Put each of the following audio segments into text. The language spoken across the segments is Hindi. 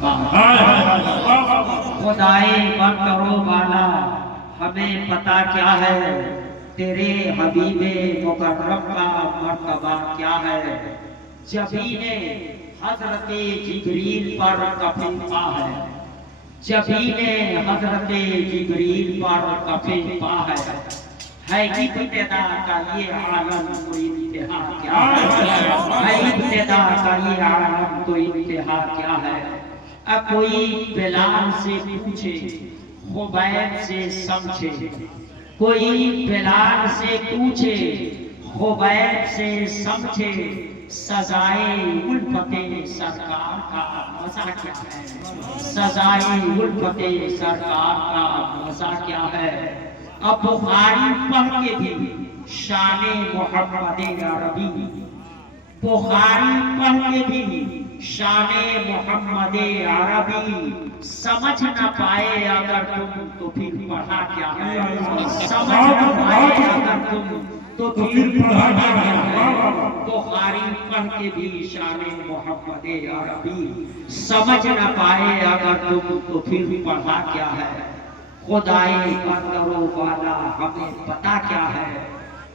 मर्तबा। खुदाए बरकरो वाला हमें पता क्या है, तेरे हबीबे मुकर्रम का मर्तबा क्या है। जबी ने हजरते जिब्रील पर कफीफा जबी ने हजरते जिब्रील पर कफीफा है इब्तिदा का ये आलम कोई इंतहा क्या है इब्तिदा का ये आलम कोई इंतहा क्या है। अब कोई बिलाल से पूछे खुबैब से समझे, कोई बिलाल से पूछे खुबैब से समझे, सजाए उल्फते सरकार का मजा क्या है, सजाए उल्फते सरकार का मजा क्या है। अब बुखारी पढ़ के भी शाने मोहम्मद अरबी, बुखारी पढ़ के भी शाने मोहम्मद अरबी समझ न पाए अगर तुम तो फिर पढ़ा क्या है, समझ न पाए अगर तुम तो फिर पढ़ा क्या है। बुखारी पढ़ के भी शाने मोहम्मद अरबी समझ न पाए अगर तुम तो फिर पढ़ा क्या है। खुदाए बंदरों वाला हमें पता क्या है,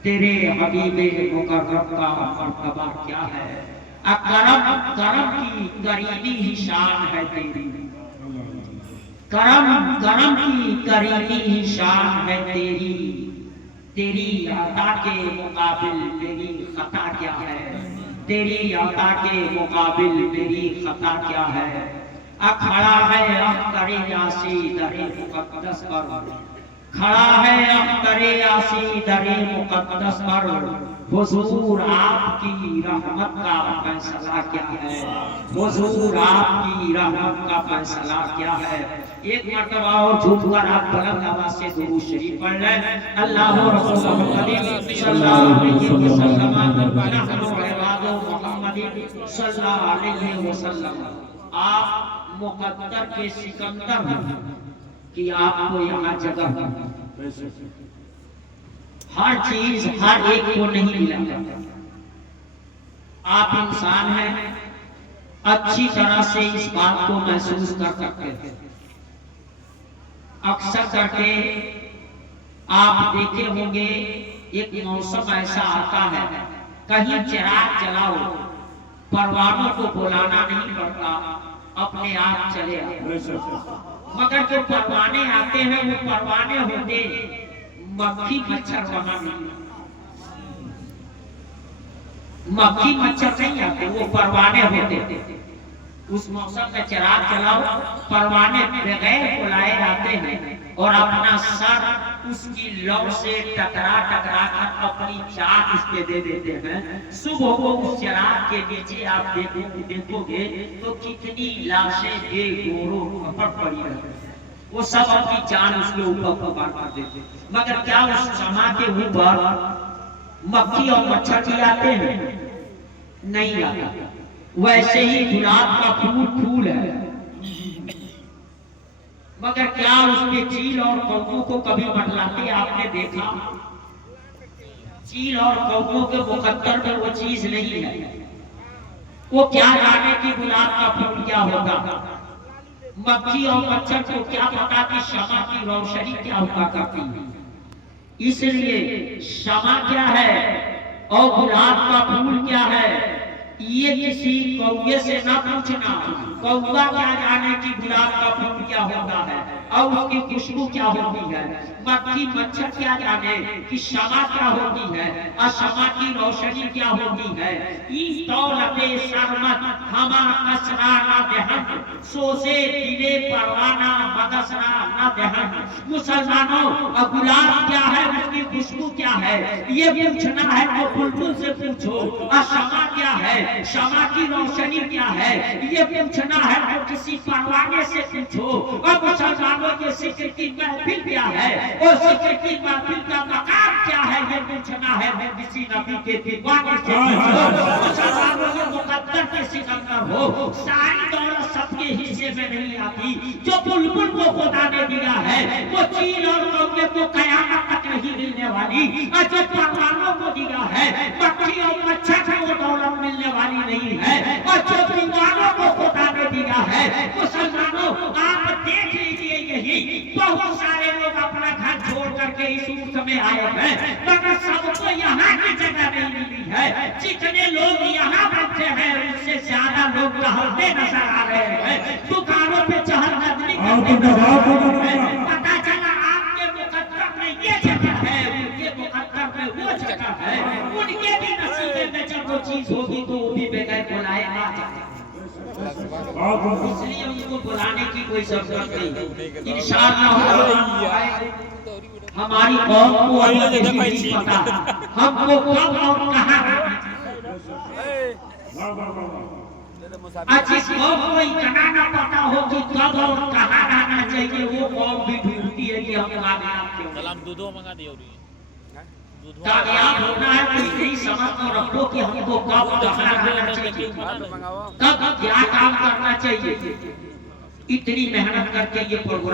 तेरे हबीबे मुकर्रम का मर्तबा क्या है। करम करम की करीबी ही शान है तेरी, करम करम की करीबी ही शान है तेरी, तेरी अता के मुकाबिल मेरी खता क्या है, तेरी अता के मुकाबिल मेरी खता क्या है। खड़ा है अख्तरे यासी दरे मुकद्दस पर, खड़ा है अख्तरे यासी दरे मुकद्दस पर, हुजूर आपकी रहमत का फैसला क्या है, हुजूर आपकी रहमत का फैसला क्या है। एक मर्तबा और झूमकर आप बुलंद आवाज से दुरूद शरीफ पढ़ लें। अल्लाह रसूल सल्लल्लाहु अलैहि वसल्लम नहनु इबादु मुहम्मदी सल्लल्लाहु अलैहि वसल्लम। आप मुकद्दर के सिकंदर कि आपको यहाँ जगह, हर चीज हर एक को नहीं मिला। आप इंसान हैं, अच्छी तरह से इस बात को महसूस कर सकते हैं। अक्सर करके आप देखे होंगे एक मौसम ऐसा आता है, कहीं चिराग जलाओ, परवानों को बुलाना नहीं पड़ता, अपने आप चले आते। मगर जो परवाने आते हैं वो परवाने होते, मक्खी मच्छर वहां नहीं, मक्खी मच्छर नहीं आते, वो परवाने होते। उस मौसम में चिराग जलाओ, परवाने बगैर बुलाए आते हैं और अपना सर उसकी लौ से टकरा टकरा कर अपनी चाट उसके दे देते हैं। सुबह को उस चिराग के नीचे आप देखोगे तो कितनी लाशें बेगोरों पड़ी रहती हैं, वो सब अपनी जान उसके ऊपर कर देते। मगर क्या उस समा के ऊपर मक्खी और मच्छर भी आते हैं? नहीं आता। वैसे ही गुलाब का फूल है, मगर क्या उसके चील और कौवों को कभी मंडलाते आपने देखा? चील और कौवों के मुकद्दर में वो चीज नहीं है। वो क्या जाने कि गुलाब का फूल क्या होगा, मक्खी और मच्छर को क्या पता कि शमा की रोशनी क्या हुआ करती है। इसलिए शमा क्या है और गुलाब का फूल क्या है, ये किसी कौवे से ना पूछना। कौवा क्या जाने कि गुलाब का फूल क्या होता है और उसकी खुशबू क्या होती है। मक्खी मच्छर क्या जाने कि शमा क्या होती है और शमा की रोशनी क्या होती है। इस दौलते सरमत हमा कसरा ना देहन, सोसे दिले परवाना मदसरा ना देहन। मुसलमानों, अब गुलाब क्या है, उसकी खुशबू क्या है, ये पूछना है तो बुलबुल से पूछो। और शमा क्या है, शमा की रोशनी क्या है, ये पूछना है तो किसी परवाने से पूछो। और मुसलमानों के जिक्र की महफिल क्या है, और जिक्र की महफिल का मकाम क्या है, ये पूछना है तो किसी नबी के दीवाने से पूछो। मुसलमानों के मुकद्दर के सिकंदर हो, सारी दौलत सबके हिस्से में नहीं आती। जो बुलबुल को खुदा ने दिया है वो चील और कौवे को कयामत तक नहीं मिलने वाली, और जो परवानों को दिया है मक्खी और मच्छर को वो दौलत मिलने वाली नहीं है। और जो दीवानों को खुदा ने दिया है। मुसलमानों आप देख लीजिए, यही बहुत सारे लोग अपना घर छोड़ करके इस उम्र में आए हैं, मगर सबको यहाँ की जगह नहीं मिली है। जितने लोग यहाँ बैठे हैं उससे ज्यादा लोग टहलते नजर आ रहे हैं, दुकानों पे चहलकदमी करते नजर आ रहे हैं। पता चला आपके मुकद्दर में ये जगह है, उनके मुकद्दर में वो जगह है। उनके भी नसीबे में जब वो चीज होगी तो वो भी बगैर बुलाए ना जाए, इसलिए उनको बुलाने की कोई जरूरत नहीं। इंशाअल्लाह हमारी कौम को अभी नहीं पता हमको कब और कहाँ जिस कौम को इतना न पता हो कि कब और कहाँ आना चाहिए, वो कौम भी ढूंढती है कि हम कामयाब क्यों। कामयाब होना है तो यही समझ कर रखो कि हमको कब कहाँ आना चाहिए, कब क्या काम करना चाहिए। इतनी मेहनत करके ये प्रोग्राम